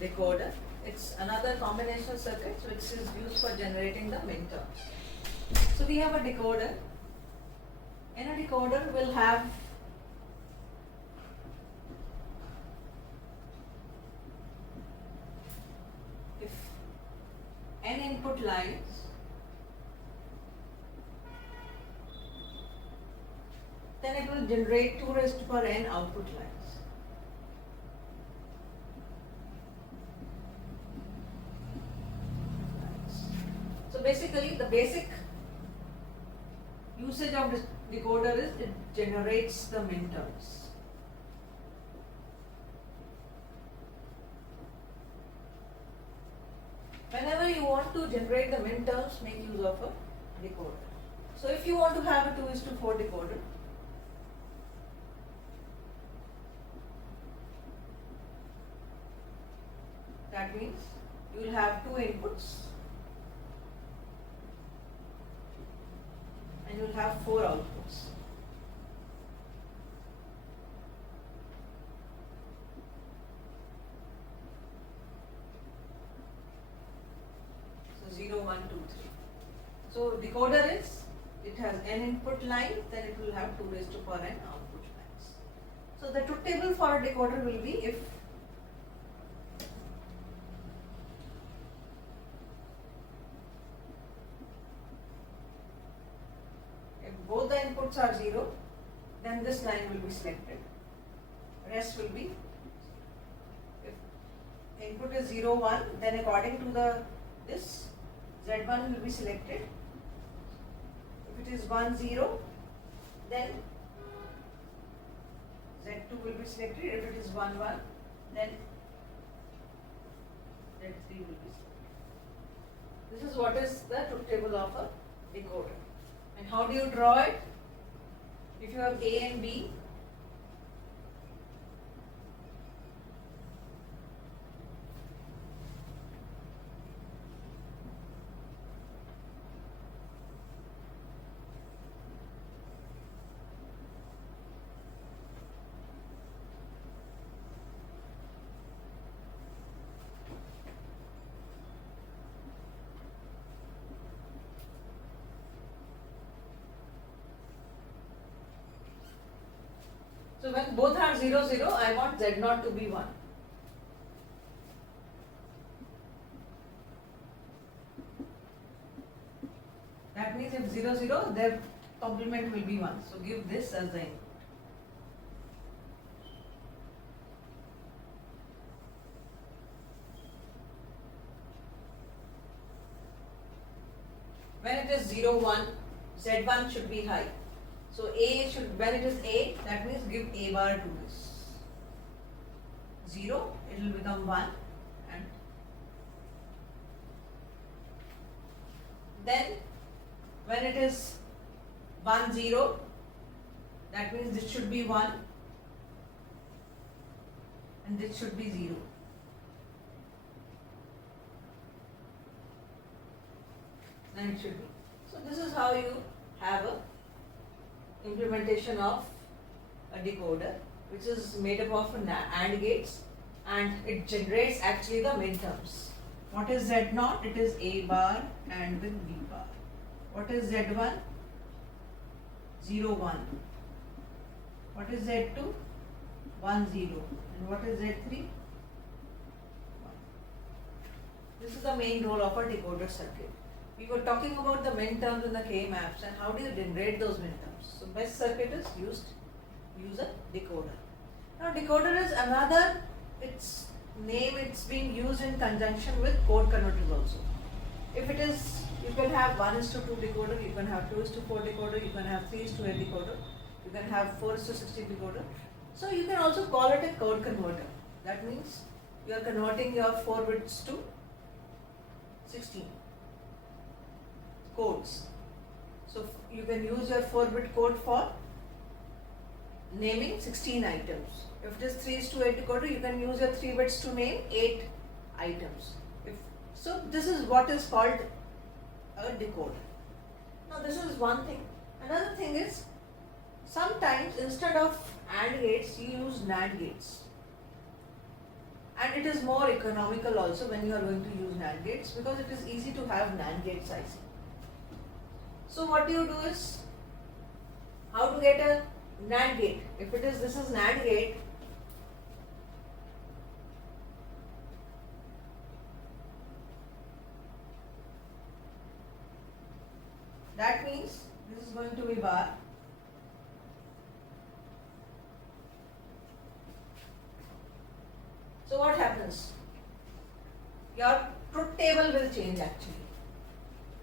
decoder. It's another combinational circuit which is used for generating the minterms. So we have a decoder. In a decoder we'll have if n input lines, then it will generate 2 raised to power n output lines. So basically the basic usage of this decoder is it generates the minterms. Whenever you want to generate the minterms, make use of a decoder. So if you want to have a 2:4 decoder, that means you will have 2 inputs and you will have 4 outputs. So 0, 1, 2, 3. So decoder is, it has n input lines, then it will have 2 raised to power n output lines. So the truth table for a decoder will be if both the inputs are 0, then this line will be selected. Rest will be, if input is 0, 1, then according to this Z1 will be selected. If it is 1, 0, then Z2 will be selected. If it is 1, 1, then Z3 will be selected. This is what is the truth table of a decoder. And how do you draw it? If you have A and B, so when both are 0, 0, I want Z0 to be 1. That means if 0, 0, their complement will be 1. So give this as the input. When it is 0, 1, Z1 should be high. So A should, when it is A, that means give A bar to this. 0, it will become 1, and then when it is 1, 0, that means this should be 1 and this should be 0. Then it should be. So this is how you have a implementation of a decoder, which is made up of AND gates, and it generates actually the minterms. What is Z0? It is A bar and with B bar. What is Z1? 0, 1. What is Z2? 1, 0. And what is Z3? 1. This is the main role of a decoder circuit. We were talking about the minterms and the K-maps and how do you generate those minterms. So best circuit is use a decoder. Now decoder is another, its name, it's being used in conjunction with code converters also. If it is, you can have 1:2 decoder, you can have 2:4 decoder, you can have 3:8 decoder, you can have 4:16 decoder. So you can also call it a code converter. That means you are converting your 4 bits to 16 codes. So you can use your 4-bit code for naming 16 items. If it is 3:8 decoder, you can use your 3 bits to name 8 items. So this is what is called a decoder. Now this is one thing. Another thing is, sometimes instead of AND gates, you use NAND gates. and it is more economical also when you are going to use NAND gates, because it is easy to have NAND gates IC. So what you do is, how to get a NAND gate? If it is, this is NAND gate, that means this is going to be bar. So what happens? Your truth table will change actually.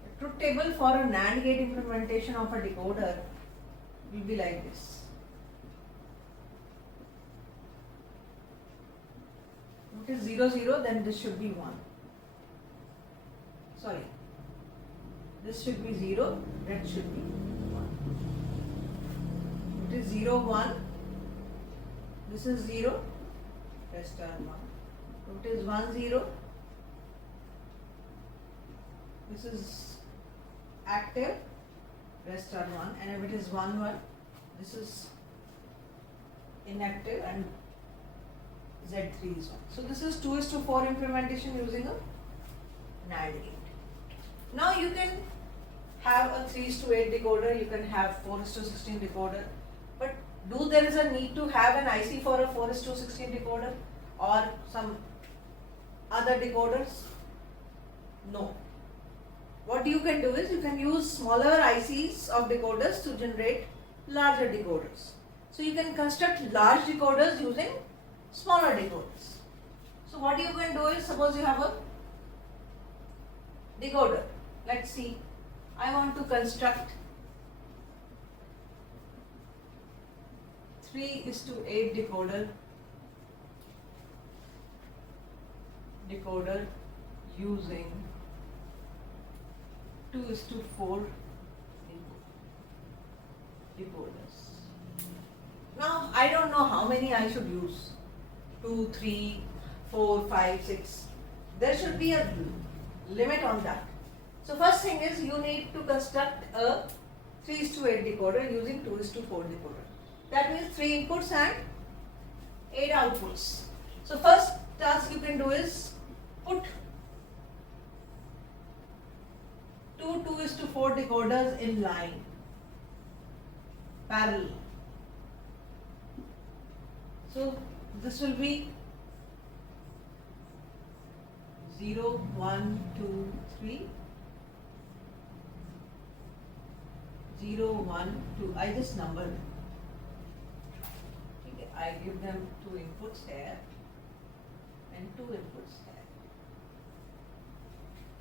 The truth table for a NAND gate implementation of a decoder will be like this. If it is 0, 0, then this should be 1. Sorry. This should be 0, that should be 1. It is 0, 1. This is 0, rest are 1. It is 1, 0. This is active, rest are 1. And if it is 1, 1, this is inactive and Z3 is 1. So this is 2:4 implementation using a NAND gate. Now you can have a 3:8 decoder, you can have 4:16 decoder, but do there is a need to have an IC for a 4:16 decoder or some other decoders? No. What you can do is you can use smaller ICs of decoders to generate larger decoders. So you can construct large decoders using smaller decoders. So what you can do is, suppose you have a decoder. Let's see. I want to construct 3:8 decoder using 2:4 decoders. Now I don't know how many I should use. 2, 3, 4, 5, 6. There should be a limit on that. So first thing is, you need to construct a 3:8 decoder using 2:4 decoder. That means 3 inputs and 8 outputs. So first task you can do is put two 2:4 decoders in line, parallel. So this will be 0, 1, 2, 3. 0, 1, 2. I just numbered them. Okay, I give them 2 inputs here and 2 inputs here.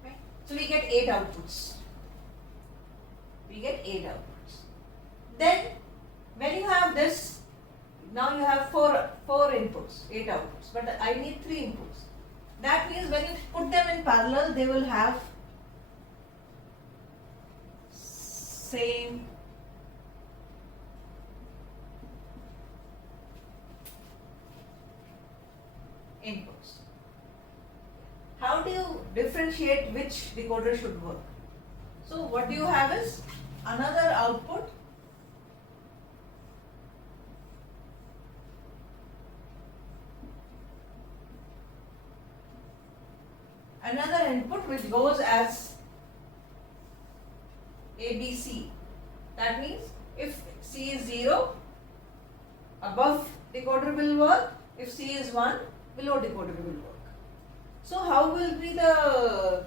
Right? So we get 8 outputs. We get 8 outputs. Then when you have this, now you have 4 inputs, 8 outputs, but I need 3 inputs. That means when you put them in parallel, they will have same inputs. How do you differentiate which decoder should work? So what you have is another output, another input which goes as ABC. That means if C is 0, above decoder will work. If C is 1, below decoder will work. So how will be the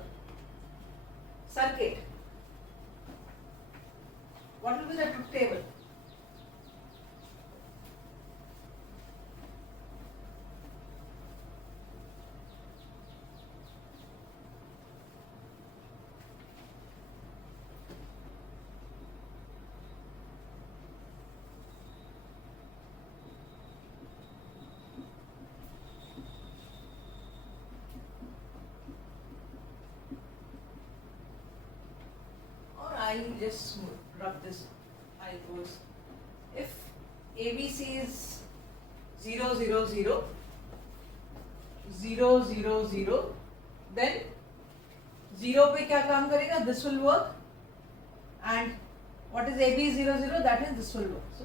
circuit? What will be the truth table? I just rub this. I goes, if ABC is 0, 0, 0, 0, 0, 0, then 0 पे क्या काम करेगा? This will work. And what is AB 0, 0? That means this will work. So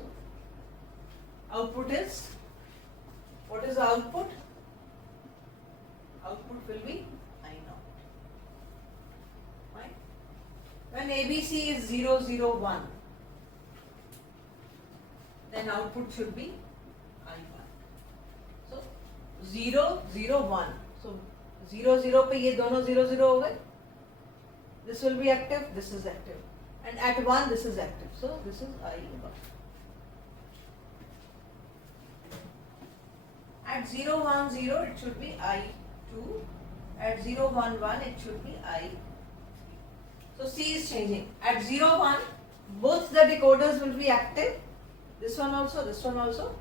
output is, what is the output? output will be I naught. Right? When ABC is 0, 0, 1, then output should be I1. So 0, 0, 1. So 0, 0 पे ये दोनों 0, 0 हो गए. This will be active, this is active. And at 1 this is active. So this is I1. At 0, 1, 0 it should be I2. At 0, 1, 1 it should be I3. So C is changing. At 0, 1 both the decoders will be active. This one also, this one also.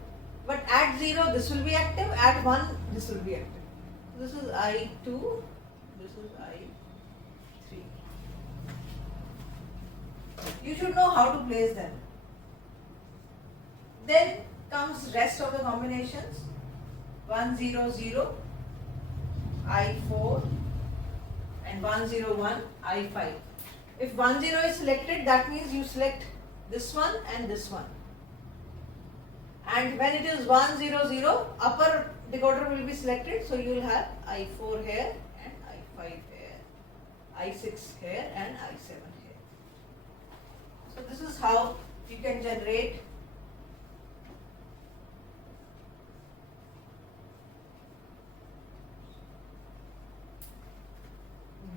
But at 0 this will be active. At 1 this will be active. This is I2. This is I3. You should know how to place them. Then comes rest of the combinations. 1, 0, 0, I4 and 1, 0, 1, I5. If 1, 0 is selected, that means you select this one and this one. And when it is 1, 0, 0, upper decoder will be selected, so you will have I4 here and I5 here, I6 here and I7 here. So this is how you can generate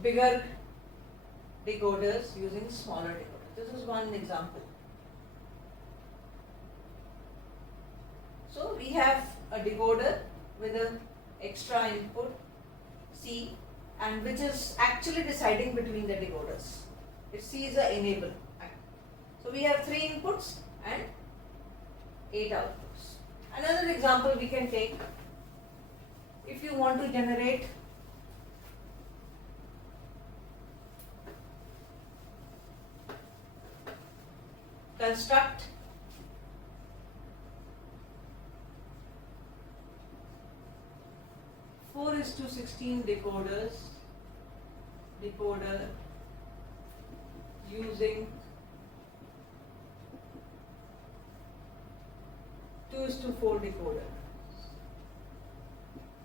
bigger decoders using smaller decoders. This is one example. So we have a decoder with an extra input C, and which is actually deciding between the decoders. C is a enable. So we have 3 inputs and 8 outputs. Another example we can take, if you want to generate construct four is to 16 decoder using 2 is to 4 decoder.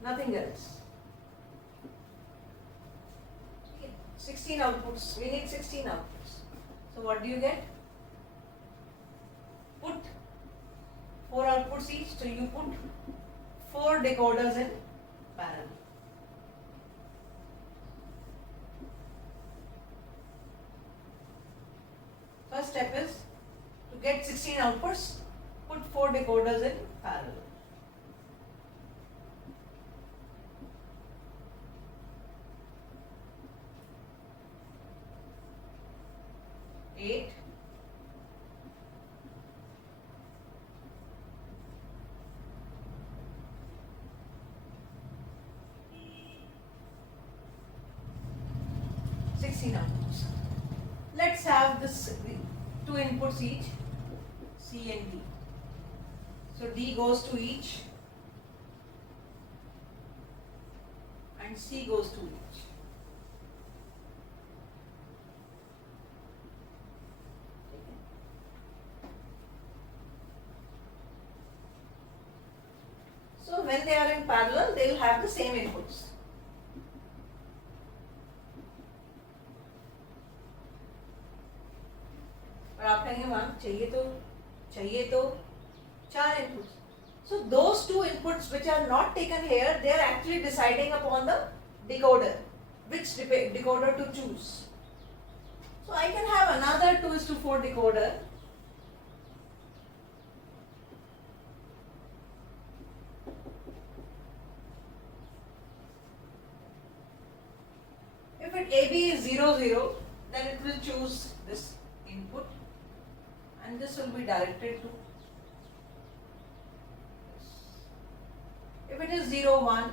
Nothing else. 16 outputs. We need 16 outputs. So what do you get? Put 4 outputs each. So you put 4 decoders in parallel. First step is to get 16 outputs, put 4 decoders in parallel. Eight. Outputs. Let's have this 2 inputs each, C and D. So D goes to each and C goes to each. So when they are in parallel, they will have the same inputs. और आप कहेंगे ma'am चाहिए तो 4 inputs. So those 2 inputs which are not taken here, they are actually deciding upon the decoder, which decoder to choose. So I can have another 2 is to 4 decoder. If it AB is 0, 0, then it will choose this input. And this will be directed to this. If it is 0, 1,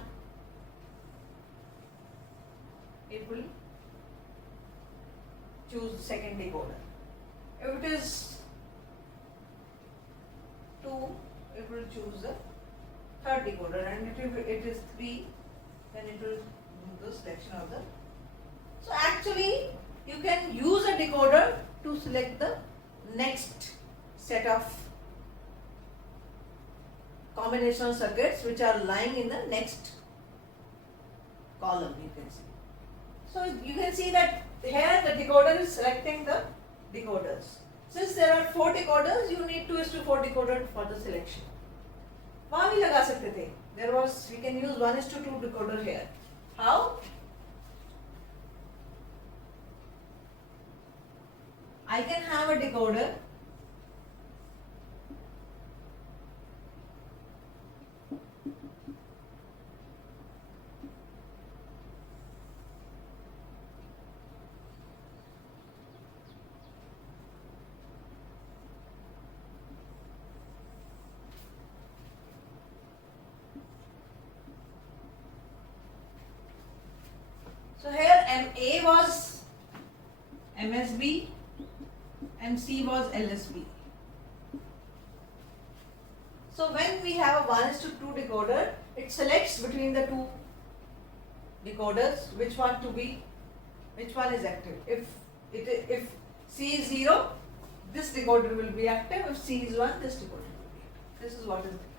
it will choose the second decoder. If it is 2, it will choose the third decoder, and if it is 3, then it will do the selection of the. So actually you can use a decoder to select the next set of combinational circuits which are lying in the next column, you can see. So you can see that here the decoder is selecting the decoders. Since there are 4 decoders, you need 2:4 decoder for the selection. वहाँ भी लगा सकते थे. We can use 1:2 decoder here. How? I can have a decoder So here A was MSB and C was LSB. So when we have a 1:2 decoder, it selects between the 2 decoders which one is active. If C is 0, this decoder will be active. If C is 1, this decoder will be active. This is what is there.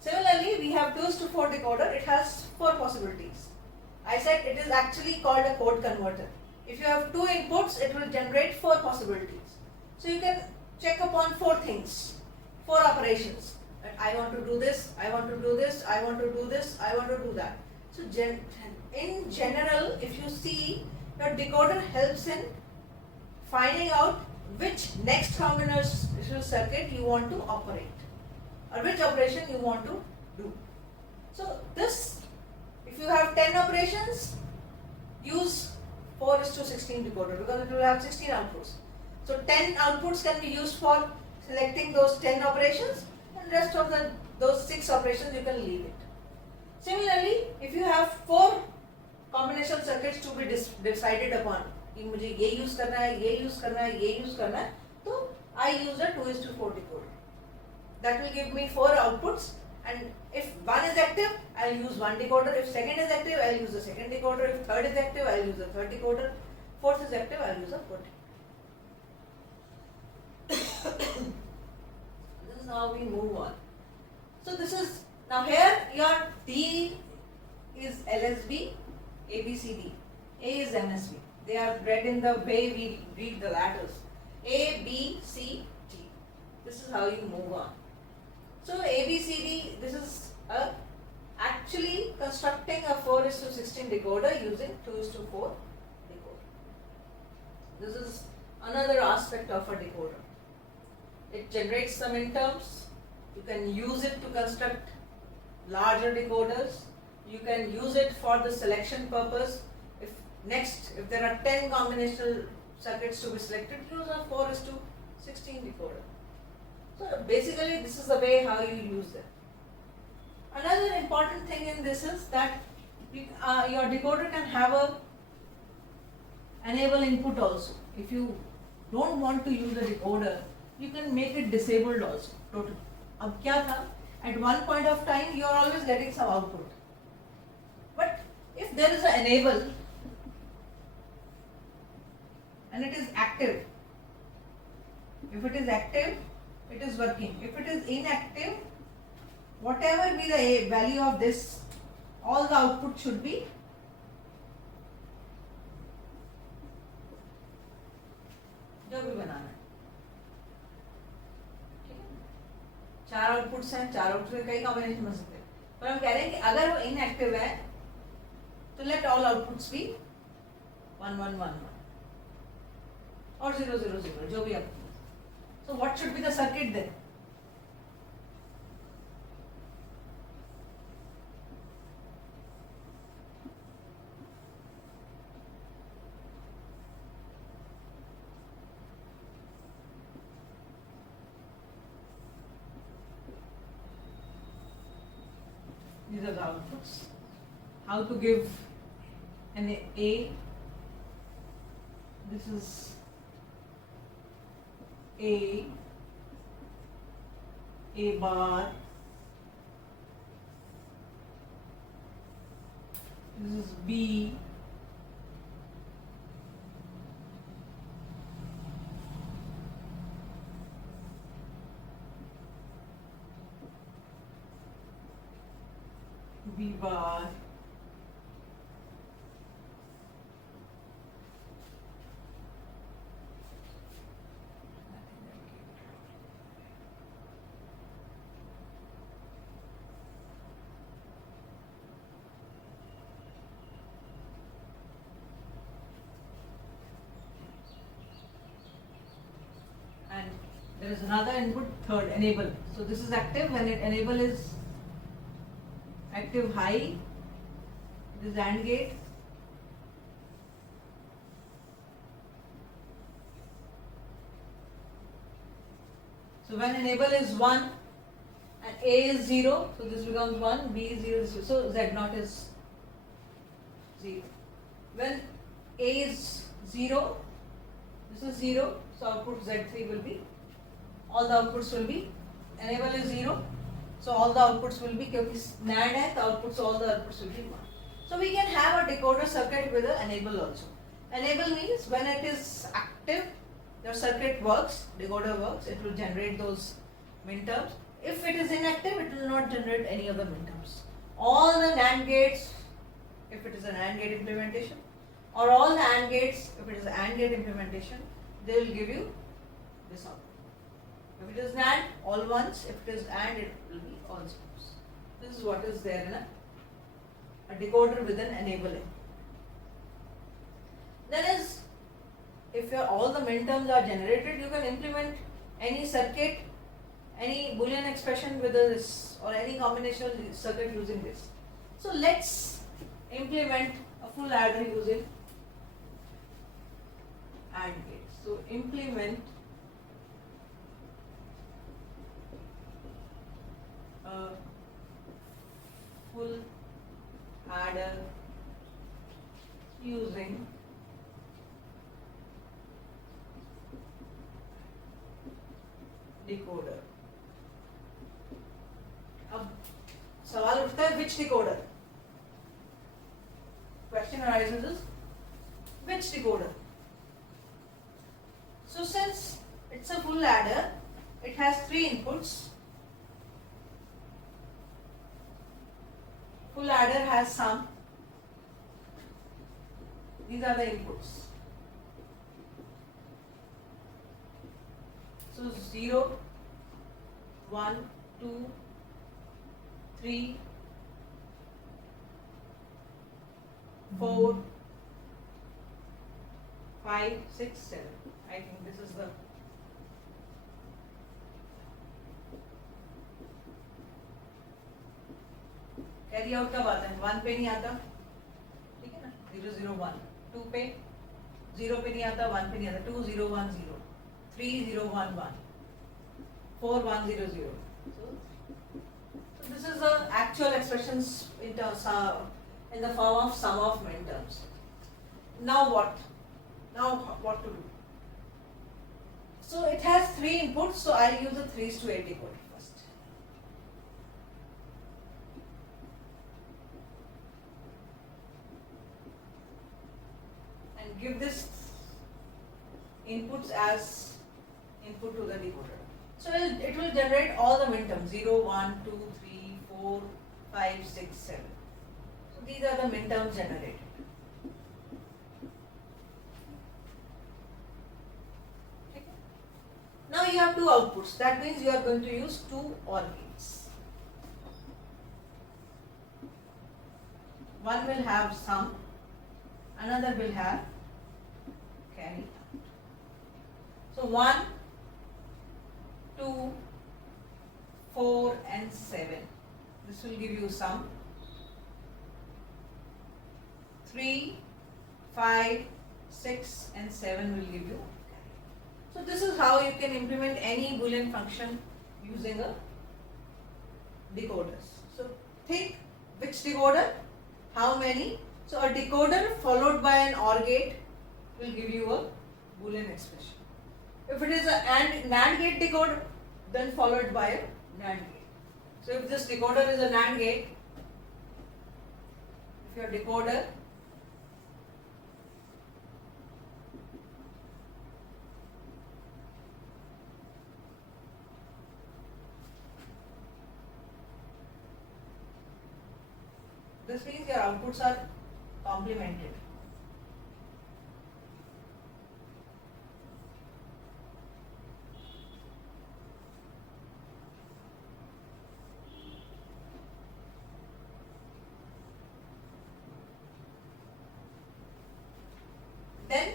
Similarly, we have 2:4 decoder. It has 4 possibilities. I said it is actually called a code converter. If you have 2 inputs, it will generate 4 possibilities. So you can check upon 4 things, 4 operations. I want to do this, I want to do this, I want to do this, I want to do that. So in general, if you see, your decoder helps in finding out which next combinational circuit you want to operate or which operation you want to do. So this, if you have 10 operations, use 4:16 decoder because it will have 16 outputs. So 10 outputs can be used for selecting those 10 operations, and rest of those 6 operations you can leave it. Similarly, if you have 4 combinational circuits to be decided upon, कि मुझे ये use करना है, ये use करना है, ये use करना है, तो I use a 2:4 decoder. That will give me 4 outputs. And if 1 is active, I'll use 1 decoder. If 2nd is active, I'll use the 2nd decoder. If 3rd is active, I'll use the 3rd decoder. 4th is active, I'll use the 4th. This is how we move on. So this is, now here your D is LSB, A, B, C, D. A is MSB. They are read in the way we read the ladders. A, B, C, D. This is how you move on. So ABCD, this is actually constructing a 4:16 decoder using 2:4 decoder. This is another aspect of a decoder. It generates some minterms. You can use it to construct larger decoders. You can use it for the selection purpose. If there are 10 combinational circuits to be selected, use a 4:16 decoder. So basically, this is the way how you use them. Another important thing in this is that your decoder can have a enable input also. If you don't want to use the decoder, you can make it disabled also. Totally. अब क्या था? At one point of time, you are always getting some output. But if there is an enable and it is active, if it is active, it is working. If it is inactive, whatever be the value of this, all the output should be जो भी बनाना है. 4 outputs हैं, 4 output में कई combination बन सकते हैं, पर हम कह रहे हैं कि अगर वो इनएक्टिव है तो लेट ऑल आउटपुट्स बी 1 1 1 1 और 0 0 0 जो भी output. So what should be the circuit then? These are the outputs. How to give an A. This is A bar, this is B, B bar, there is another input, third, enable. So this is active. When it enable is active high, it is AND gate. So when enable is 1 and A is 0, so this becomes 1, B is 0, so Z naught is 0. When A is 0, this is 0, so output Z3 will be, all the outputs will be, enable is 0, so all the outputs will be, because NAND hai, the outputs, all the outputs will be 1. So we can have a decoder circuit with an enable also. Enable means when it is active, your circuit works, decoder works, it will generate those minterms. If it is inactive, it will not generate any other minterms. All the NAND gates, if it is an AND gate implementation, or all the AND gates, if it is an AND gate implementation, they will give you this output. If it is NAND, all ones. If it is AND, it will be all zeros. This is what is there in a decoder with an enabling. Then is, if all the minterms are generated, you can implement any circuit, any Boolean expression with this, or any combinational circuit using this. So let's implement a full adder using AND gate. So implement a full adder using decoder. अब सवाल उठता है which decoder? Question arises is which decoder? So since it's a full adder, it has 3 inputs. Full adder has some. These are the inputs. So 0, 1, 2, 3, 4, 5, 6, 7. I think this is the carry out कब आता है? 1 पे नहीं आता, ठीक है ना? 0 0 1. 2 पे 0 पे नहीं आता, 1 पे नहीं आता. 2 0 1 0. 3 0 1 1. 4 1 0 0. So this is the actual expressions in the form of sum of minterms. Now what? Now what to do? So it has 3 inputs, so I'll use a 3:8 decoder first. And give this inputs as input to the decoder. So it will generate all the minterms 0, 1, 2, 3, 4, 5, 6, 7. So these are the minterms generated. Now you have 2 outputs. That means you are going to use 2 OR gates. One will have sum, another will have carry out. So 1, 2, 4 and 7. This will give you sum. 3, 5, 6 and 7 will give you carry. So this is how you can implement any Boolean function using a decoders. So think which decoder, how many. So a decoder followed by an OR gate will give you a Boolean expression. If it is a NAND gate decoder, then followed by a NAND gate. So if this decoder is a NAND gate, if your decoder this means your outputs are complemented. Then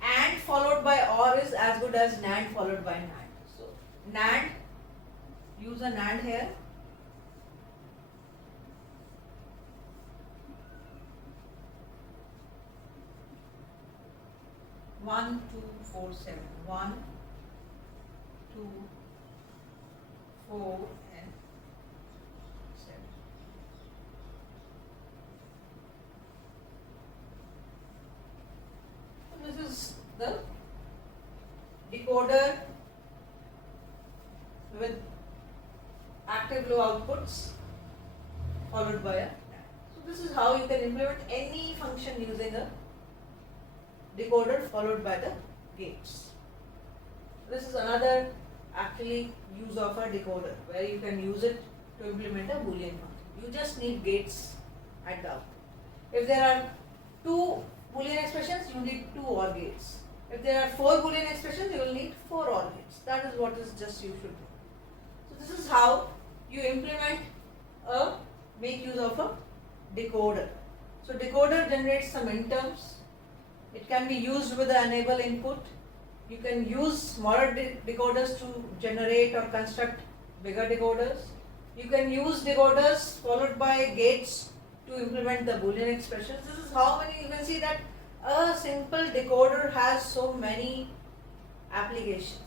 AND followed by OR is as good as NAND followed by NAND. So NAND, use a NAND here. One, two, four, seven. 1, 2, 4, and 7. So this is the decoder with active low outputs followed by a NAND. So this is how you can implement any function using a decoder followed by the gates. This is another actually use of a decoder where you can use it to implement a Boolean function. You just need gates at the output. If there are 2 Boolean expressions, you need 2 OR gates. If there are 4 Boolean expressions, you will need 4 OR gates. That is what is just you should do. So this is how you make use of a decoder. So decoder generates some minterms. It can be used with the enable input. You can use smaller decoders to generate or construct bigger decoders. You can use decoders followed by gates to implement the Boolean expressions. This is how many, you can see that a simple decoder has so many applications.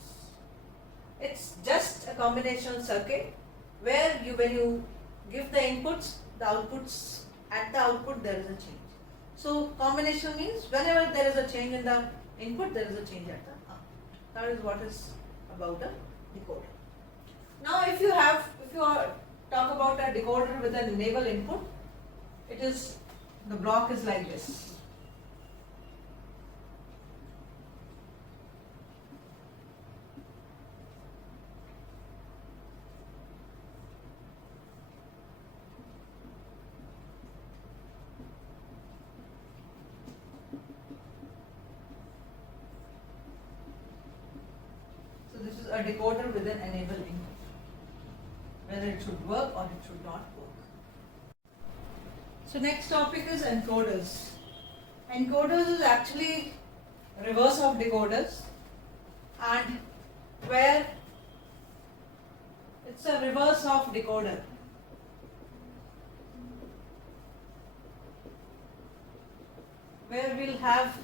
It's just a combinational circuit where when you give the inputs, the outputs, at the output there is a change. So combinational means whenever there is a change in the input, there is a change at the output. That is what is about a decoder. Now if you talk about a decoder with an enable input, the block is like this. This is a decoder with an enable input, whether it should work or it should not work. So next topic is encoders. Encoders is actually reverse of decoders, and where it's a reverse of decoder. Where we'll have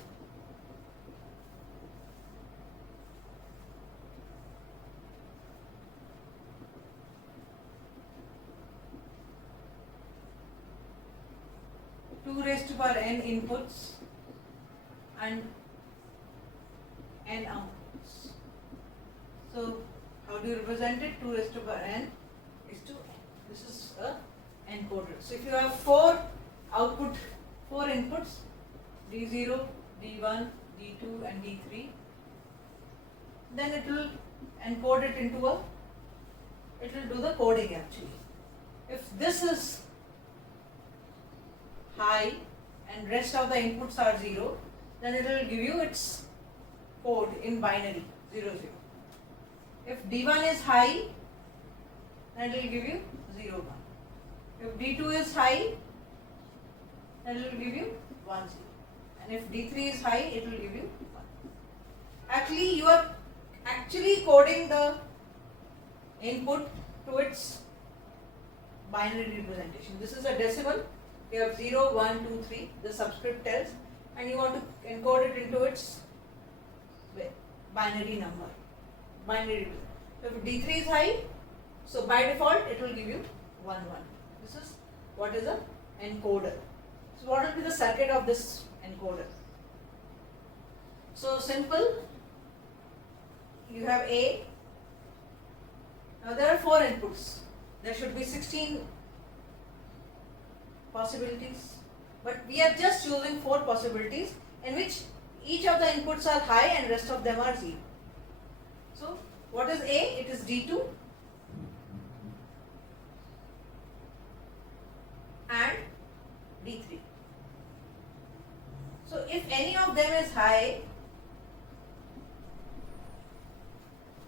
raised to power n inputs and n outputs. So how do you represent it? 2 raised to power n is to n. This is a encoder. So if you have 4 inputs, D0, D1, D2 and D3, then it will encode it into it will do the coding actually. If this is high and rest of the inputs are 0, then it will give you its code in binary 0, 0. If D1 is high, then it will give you 0, 1. If D2 is high, then it will give you 1, 0. And if D3 is high, it will give you 1. Actually, you are coding the input to its binary representation. This is a decimal. You have 0, 1, 2, 3, the subscript tells, and you want to encode it into its binary number. Binary. So if D3 is high, so by default it will give you 1, 1. This is what is an encoder. So what will be the circuit of this encoder? So simple. You have A. Now there are 4 inputs. There should be 16 possibilities, but we are just using 4 possibilities in which each of the inputs are high and rest of them are 0. So what is A? It is D2 and D3. So if any of them is high,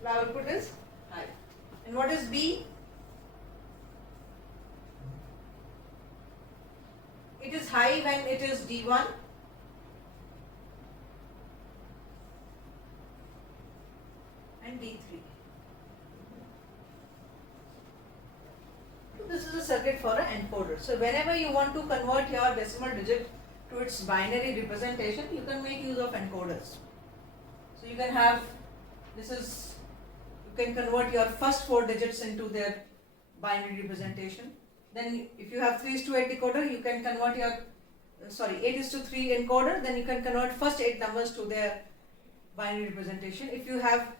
the output is high. And what is B? It is high when it is D1 and D3. So this is a circuit for an encoder. So whenever you want to convert your decimal digit to its binary representation, you can make use of encoders. So you can have, you can convert your first 4 digits into their binary representation. Then if you have 3:8 decoder, you can convert your 8:3 encoder, then you can convert first 8 numbers to their binary representation. If you have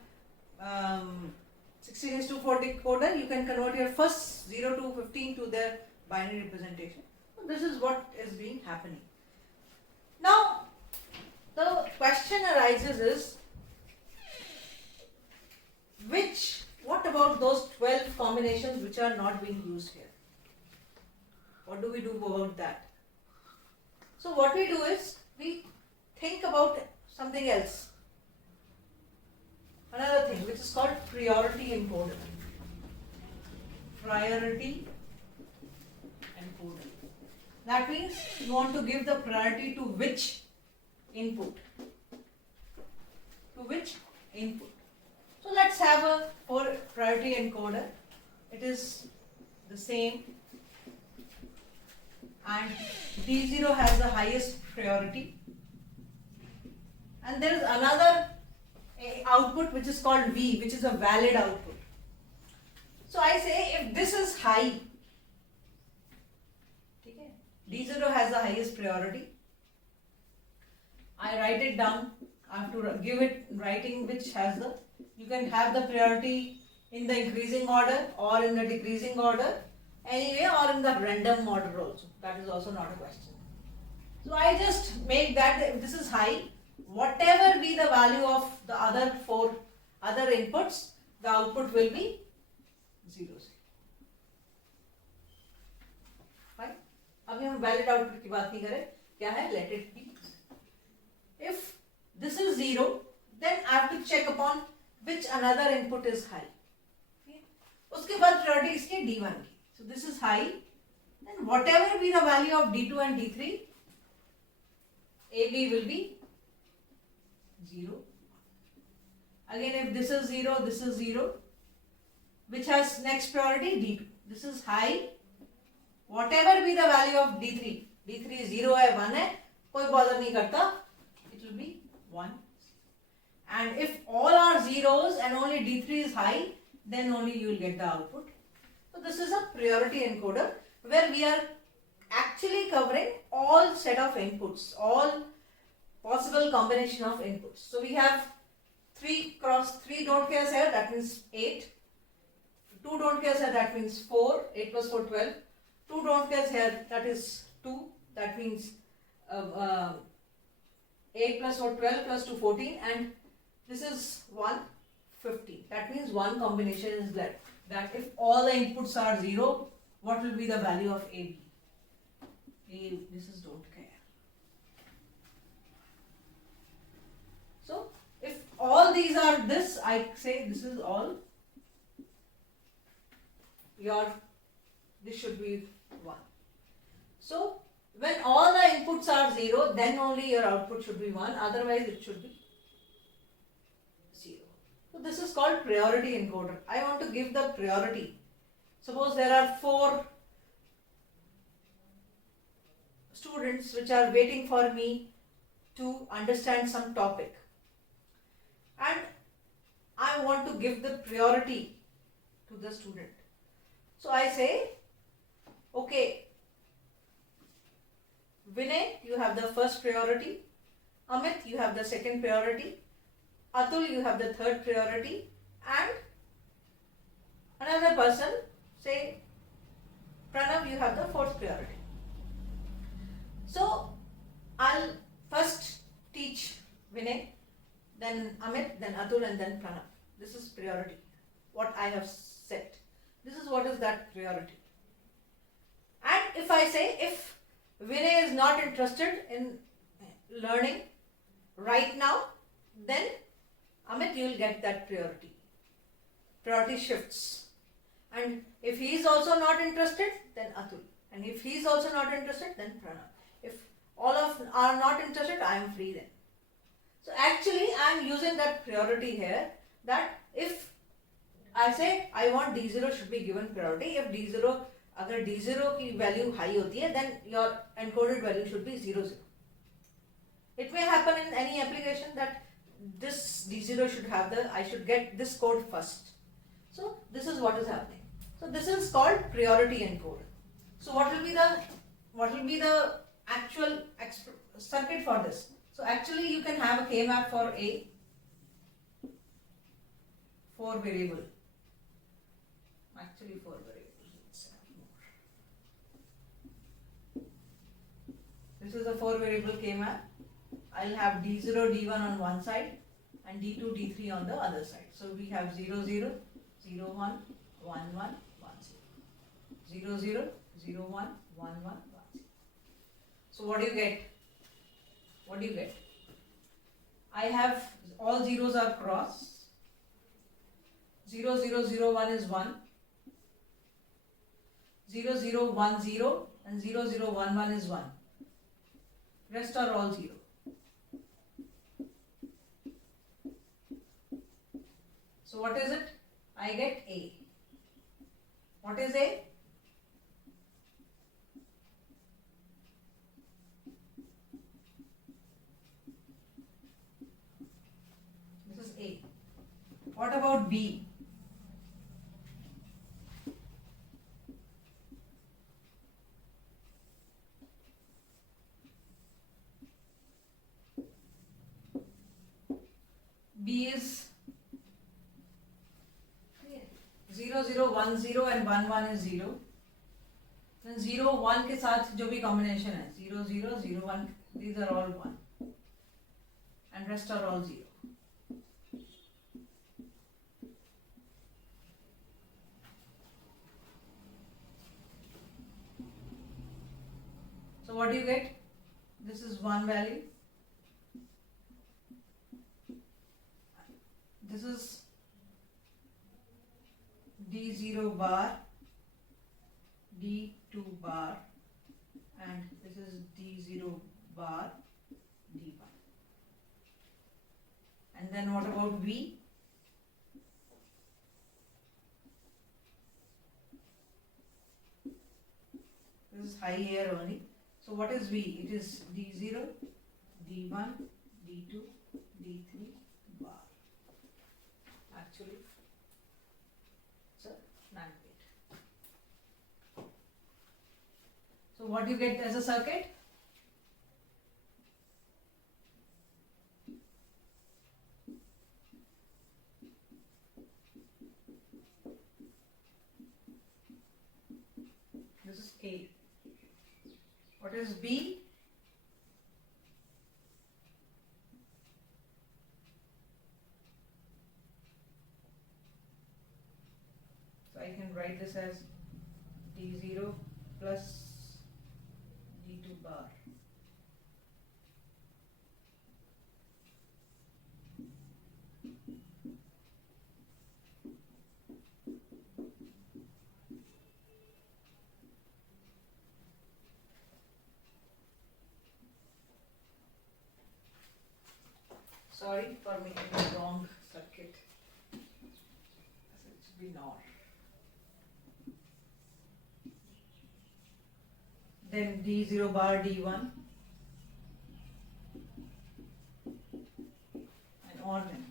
16:4 decoder, you can convert your first 0 to 15 to their binary representation. So this is what is being happening. Now the question arises is, what about those 12 combinations which are not being used here? What do we do about that? So what we do is, we think about something else. Another thing which is called priority encoder. Priority encoder. That means you want to give the priority to which input? To which input? So let's have a priority encoder. It is the same, and D0 has the highest priority, and there is another output which is called V, which is a valid output. So I say if this is high, okay, D0 has the highest priority, I write it down. I have to give it writing which has the, you can have the priority in the increasing order or in the decreasing order anyway, or in the random order also. That is also not a question. So I just make that if this is high, whatever be the value of the other 4 other inputs, the output will be 0. Fine. अभी हम valid output की बात नहीं करें. क्या है? Let it be. If this is 0, then I have to check upon which another input is high. Okay. उसके बाद priority इसकी D1 की. So this is high, and whatever be the value of D2 and D3, AB will be 0. Again, if this is 0, this is 0. Which has next priority? D2. This is high. Whatever be the value of D3, D3 0 है, 1 है, कोई bother नहीं करता, it will be 1. And if all are zeros and only D3 is high, then only you will get the output. So this is a priority encoder where we are actually covering all set of inputs, all possible combination of inputs. So we have 3 cross 3 don't cares here, that means 8. 2 don't cares here, that means 4. 8 plus 4, 12. 2 don't cares here, that is 2. That means 8 plus 4, 12 plus 2, 14. And this is 1, 15. That means one combination is left. That if all the inputs are 0, what will be the value of AB? This is don't care. So if all these are this, I say this is all this should be 1. So when all the inputs are 0, then only your output should be 1, otherwise it should be 0. So this is called priority encoder. I want to give the priority. Suppose there are 4 students which are waiting for me to understand some topic, and I want to give the priority to the student. So I say, okay, Vinay, you have the first priority. Amit, you have the second priority. Atul, you have the third priority. And another person, say Pranav, you have the fourth priority. So I'll first teach Vinay, then Amit, then Atul, and then Pranav. This is priority, what I have set. This is what is that priority. And if I say, if Vinay is not interested in learning right now, then Amit, you will get that priority. Priority shifts. And if he is also not interested, then Atul. And if he is also not interested, then Pranav. If all of are not interested, I am free then. So actually I am using that priority here that if I say I want D0 should be given priority, if D0 अगर D0 की value high होती है, then your encoded value should be 0 0. It may happen in any application that this D0 should have I should get this code first. So this is what is happening. So this is called priority encoder. So what will be the actual circuit for this? So actually you can have a K map for a 4 variable. Actually 4 variables. Let's have more. This is a 4 variable K map. I'll have D0, D1 on one side and D2, D3 on the other side. So we have 0, 0, 0, 1, 1, 1, 1, 0, 0, 0, 0, 1, 1, 1, 1, 0. So what do you get? What do you get? I have all zeros are cross. 0, 0, 0, 1 is 1. 0, 0, 1, 0 and 0, 0, 1, 1 is 1. Rest are all 0. So what is it? I get A. What is A? This is A. What about B? B is 0, 0, 1, 0 and 1, 1 is 0. Then 0, 1 के साथ जो भी combination है 0, 0, 0, 1, these are all 1 and rest are all 0. So what do you get? This is one value. This is D0 bar, D2 bar and this is D0 bar, D1. And then what about V? This is high here only. So what is V? It is D0, D1, D2, D3 bar. Actually, it's a NAND gate. So what do you get as a circuit? This is A. What is B? So I can write this as D0 plus D2 bar. Sorry for making the wrong circuit. It should be NOR. Then D0 bar D1 and OR them.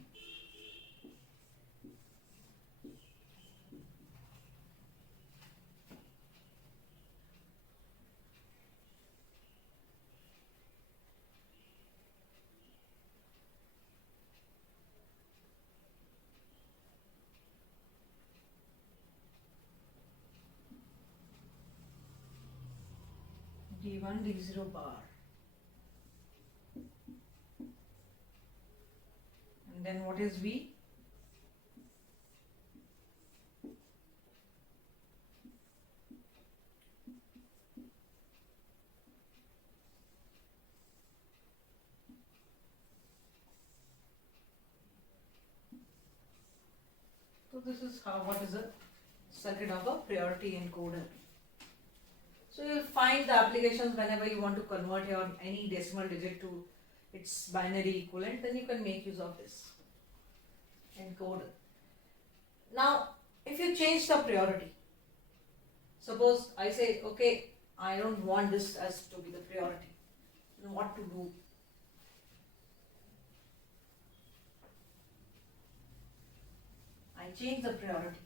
D1 D0 bar and then what is V? So this is what is a circuit of a priority encoder. So you'll find the applications whenever you want to convert your any decimal digit to its binary equivalent, then you can make use of this. And encoder. Now, if you change the priority, suppose I say, okay, I don't want this as to be the priority. Then what to do? I change the priority.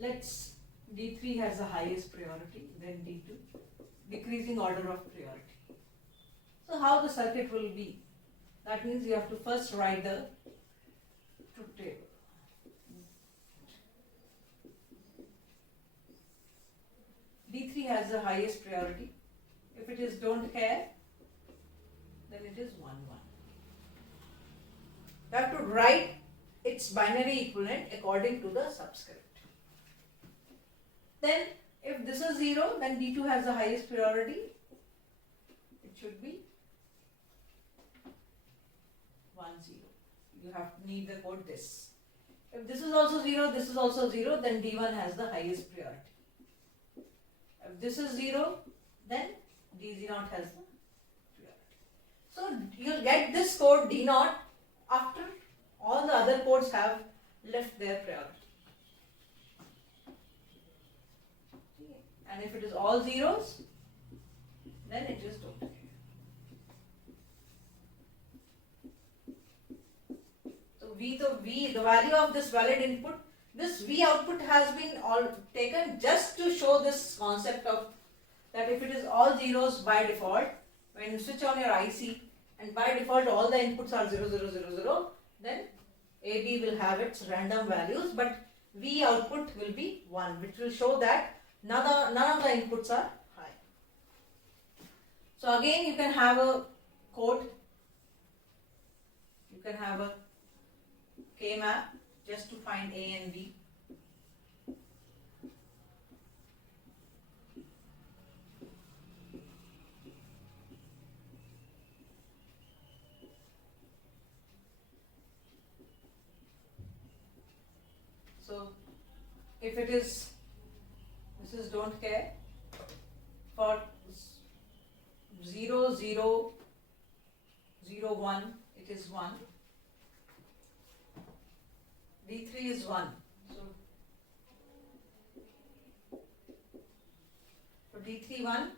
Let's D3 has the highest priority, then D2, decreasing order of priority. So how the circuit will be? That means you have to first write the truth table. D3 has the highest priority. If it is don't care, then it is 1, 1. You have to write its binary equivalent according to the subscript. Then if this is 0, then D2 has the highest priority. It should be 1, 0. You need the code this. If this is also 0, this is also 0, then D1 has the highest priority. If this is 0, then D0 has the priority. So you'll get this code D0 after all the other codes have left their priority. And if it is all zeros, then it is don't care. So the value of this valid input, this V output has been all taken just to show this concept of that if it is all zeros by default, when you switch on your IC and by default all the inputs are 0, 0, 0, 0, then AB will have its random values, but V output will be 1, which will show that none of the inputs are high. So again you can have a code, you can have a K-map just to find A and B. So if it is, this is don't care, for 0, 0, 0, 1, it is 1. D3 is 1. So for D3 1,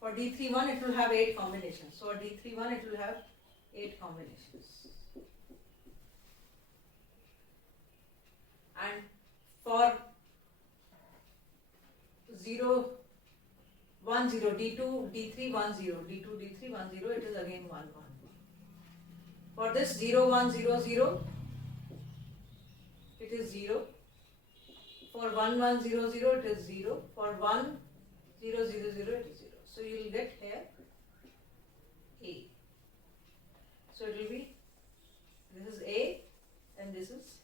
for D3 1 it will have 8 combinations. So for D3 1 it will have 8 combinations. And for 0, 1, 0, D2, D3, 1, 0, D2, D3, 1, 0, it is again 1, 1, 1. For this 0, 1, 0, 0, it is 0. For 1, 1, 0, 0, it is 0. For 1, 0, 0, 0, it is 0. So you will get here A. So it will be, this is A and this is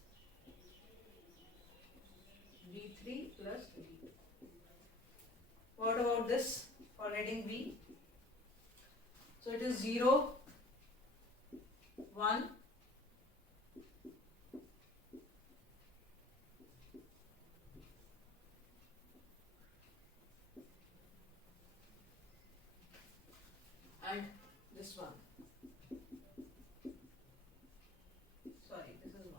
D3 plus D2. What about this for heading B? So it is 0, 1, and this one. Sorry, this is 1.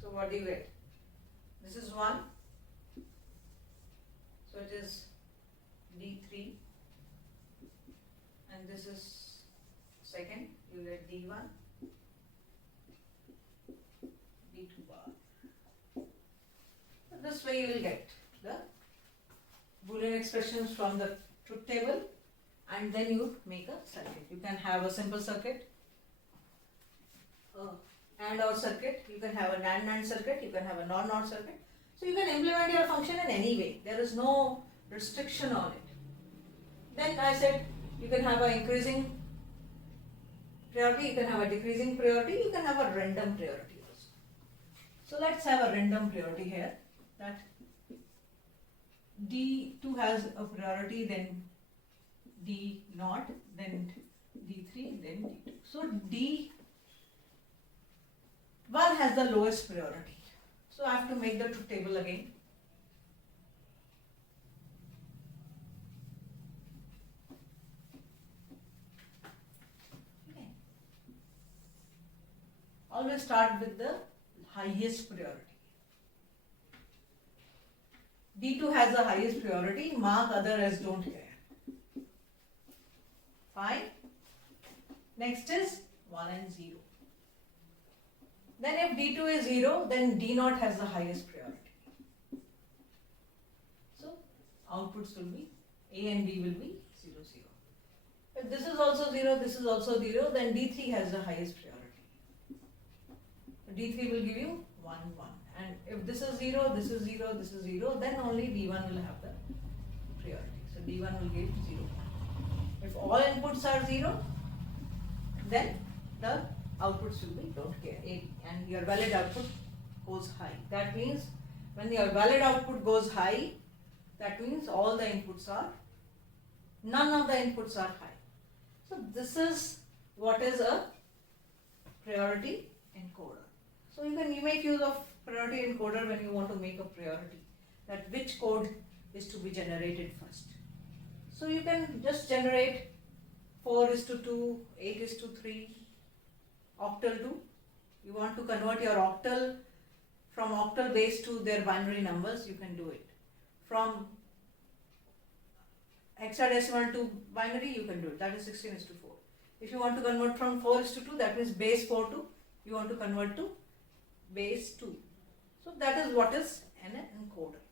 So what do you get? This is 1. So it is D3 and this is second, you get D1. This way you will get the Boolean expressions from the truth table and then you make a circuit. You can have a simple circuit, AND OR circuit, you can have a NAND circuit, you can have a NOR circuit. So you can implement your function in any way. There is no restriction on it. Then I said you can have an increasing priority, you can have a decreasing priority, you can have a random priority also. So let's have a random priority here. That D2 has a priority, then D0, then D3, then D2. So D has the lowest priority. So I have to make the truth table again. Okay. Always start with the highest priority. D2 has the highest priority, mark other as don't care. Fine. Next is 1 and 0. Then if D2 is 0, then D0 has the highest priority. So outputs will be A and D will be 0, 0. If this is also 0, this is also 0, then D3 has the highest priority. So D3 will give you 1, 1. And if this is 0, this is 0, this is 0, then only D1 will have the priority. So D1 will give 0. If all inputs are 0, then the outputs will be don't care, and your valid output goes high. That means when your valid output goes high, that means all the inputs are, none of the inputs are high. So this is what is a priority encoder. So you make use of priority encoder when you want to make a priority, that which code is to be generated first. So you can just generate 4:2, 8:3, octal 2. You want to convert your octal from octal base to their binary numbers, you can do it. From hexadecimal to binary, you can do it. That is 16:4. If you want to convert from 4:2, that means base 4 to, you want to convert to base 2. So that is what is an encoder.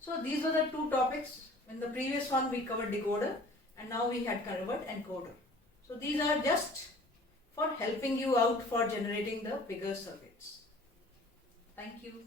So these are the two topics. In the previous one we covered decoder, and now we had covered encoder. So these are just for helping you out for generating the bigger circuits. Thank you.